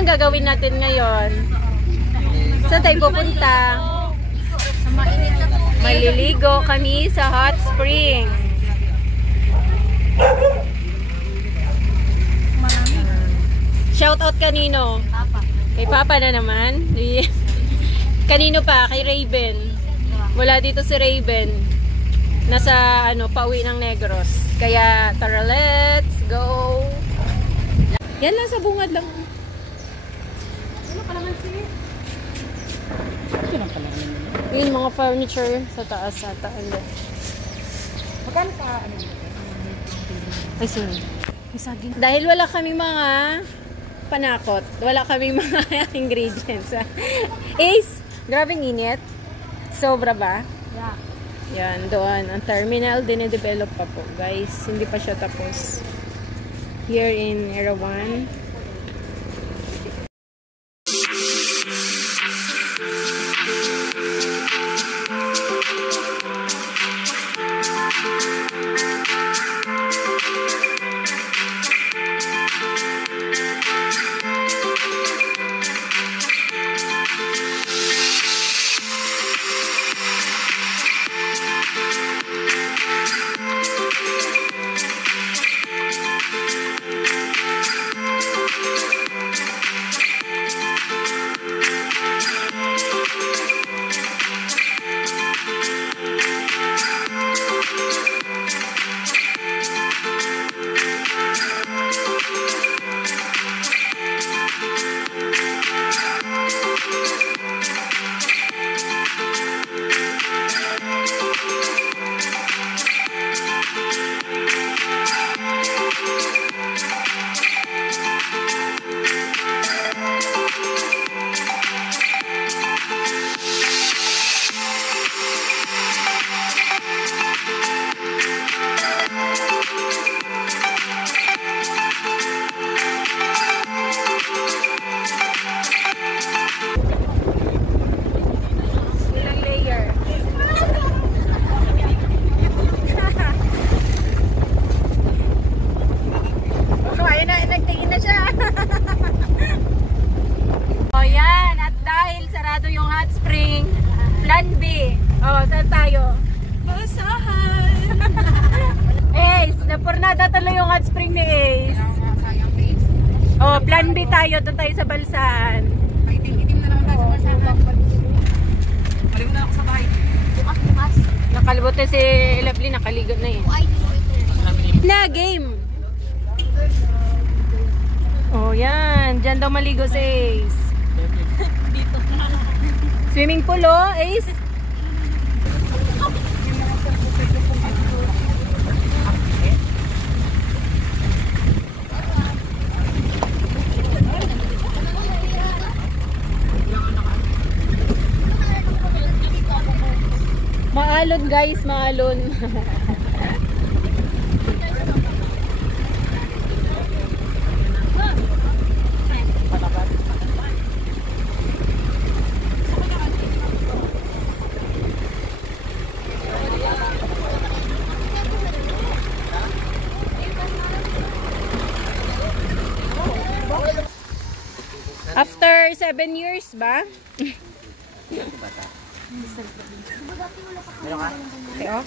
Anong gagawin natin ngayon? Saan tayo pupunta? Maliligo kami sa hot spring. Shout out kanino? Papa. Kay Papa na naman. Kanino pa? Kay Raven. Wala dito si Raven. Nasa pauwi ng Negros. Kaya tara, let's go. Yan lang, sa bungad lang. Ano pa naman siya? Ito lang pala. Yung mga furniture sa taas ata. Magkano sa ano? Ay, sorry. Dahil wala kami mga panakot. Wala kami mga ingredients. Ace, grabing init. Sobra ba? Yeah. Yan, doon. Ang terminal, dine-develop pa po, guys. Hindi pa siya tapos. Here in Erawan. Plan B. Oh, saan tayo? Basahan. Ace, napurnada tuloy yung hot spring ni Ace. Oh, plan B tayo. Doon tayo sa Balsahan. Itim na naman tayo sa Balsahan. Maligo na ako sa bahay. Bukas. Nakalimutan si Lovely. Nakaligo na eh. Na game. Oh, yan. Diyan daw maligo si Ace. Dito. Swimming pool, oh, Ace. Maalon, guys, maalon. After 7 years ba? Meron ka? Okay, oh.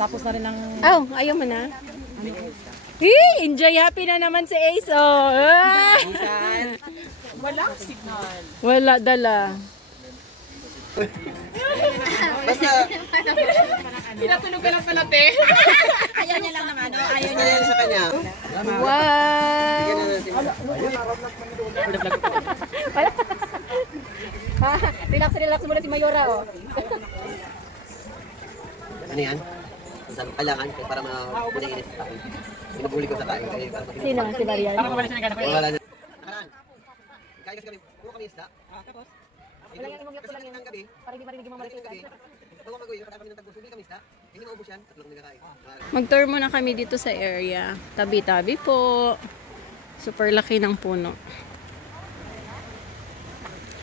Tapos na rin ang... Oh, ayaw mo na? Enjoy, happy na naman si Ace, oh. Ah! Walang signal. Wala dala. Basta, Pinatulog ka lang pala, te. ayaw niya lang naman, no? Ayaw niya lang sa kanya. Wow! Relax muna si Mayora, oh. Ano yan? Sabi, kailangan para ma-pinainit sa tayo. Binubuli ko sa tayo. Sino? Si Marian? Wala na. Nakaraan. Kaya kasi kami, puro kami isda. Tapos? Kasi ng gabi, Para hindi marinig yung mga gabi, bago mag-uwi, nakata kami ng tagpo, subi kami isda. Hindi maubos yan, tatlong nagkakain. Mag-tour muna kami dito sa area. Tabi-tabi po. Super laki ng puno.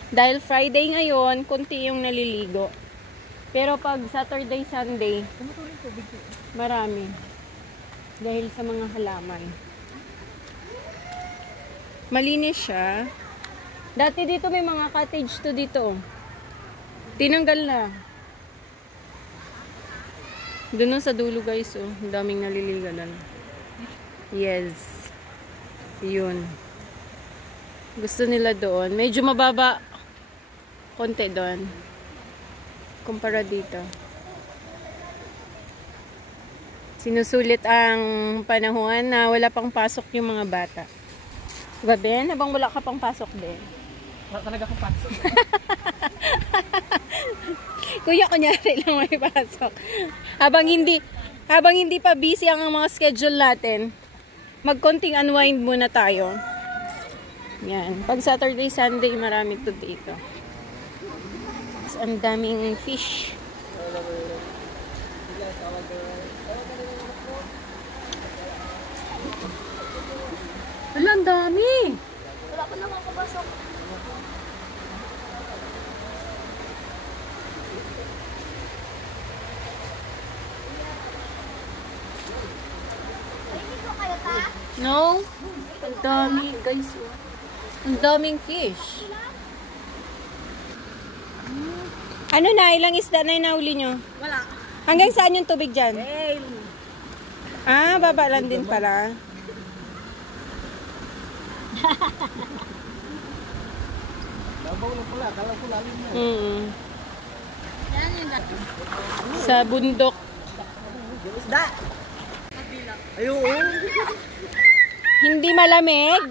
Dahil Friday ngayon, konti yung naliligo. Pero pag Saturday, Sunday, marami. Dahil sa mga halaman. Malinis siya. Dati dito may mga cottage to dito. Tinanggal na. Doon sa dulo guys, oh. Ang daming naliligalan. Yes. Yun. Gusto nila doon. Medyo mababa konti doon. Kumpara dito. Sinusulit ang panahon na wala pang pasok yung mga bata. Diba, Ben? Habang wala ka pang pasok, Ben. Wala talaga akong pasok. Kuya, kunyari lang may pasok. Habang hindi pa busy ang mga schedule natin, magkonting unwind muna tayo. Yan. Pag Saturday, Sunday, marami to dito. Ang daming fish. Wala, ang dami. Wala pa naman kapasok. Ay, hindi ko kayo ta? No? Ang dami, guys. Oh. Ang daming fish. Ano na? Ilang isda na inauli nyo? Wala. Hanggang saan yung tubig dyan? Ah, baba lang din pala. Babaw lang pala. Kala ko lalim na. Yan yung Sa bundok. Isda! Ayun! Hindi malamig.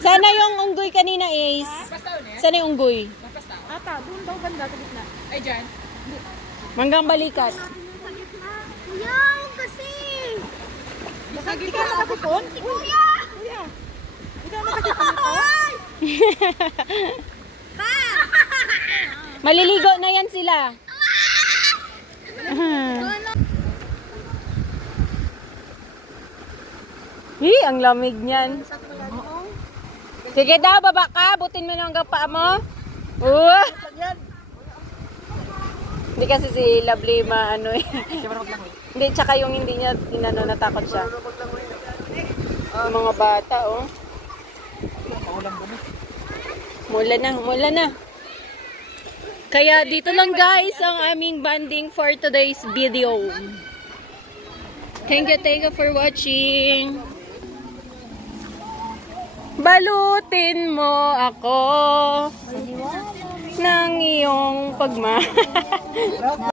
Sana yung unggoy kanina, Ace. Sana yung unggoy. Ata, doon daw banda sa gitna. Ay, dyan. Hanggang balikat. Kuya, kasi. Basta di ka nakasipon? Kuya! Kuya! Di ka nakasipon ito? Maliligo na yan sila. Ang lamig niyan. Sige daw, baba ka. Butin mo na hanggang paa mo. Hindi kasi si Lovely maano eh. Hindi, tsaka yung hindi niya inano, natakot siya. Yung mga bata, oh. Mula na. Kaya dito lang guys ang aming banding for today's video. Thank you for watching. Balutin mo ako ng iyong pagmamahal.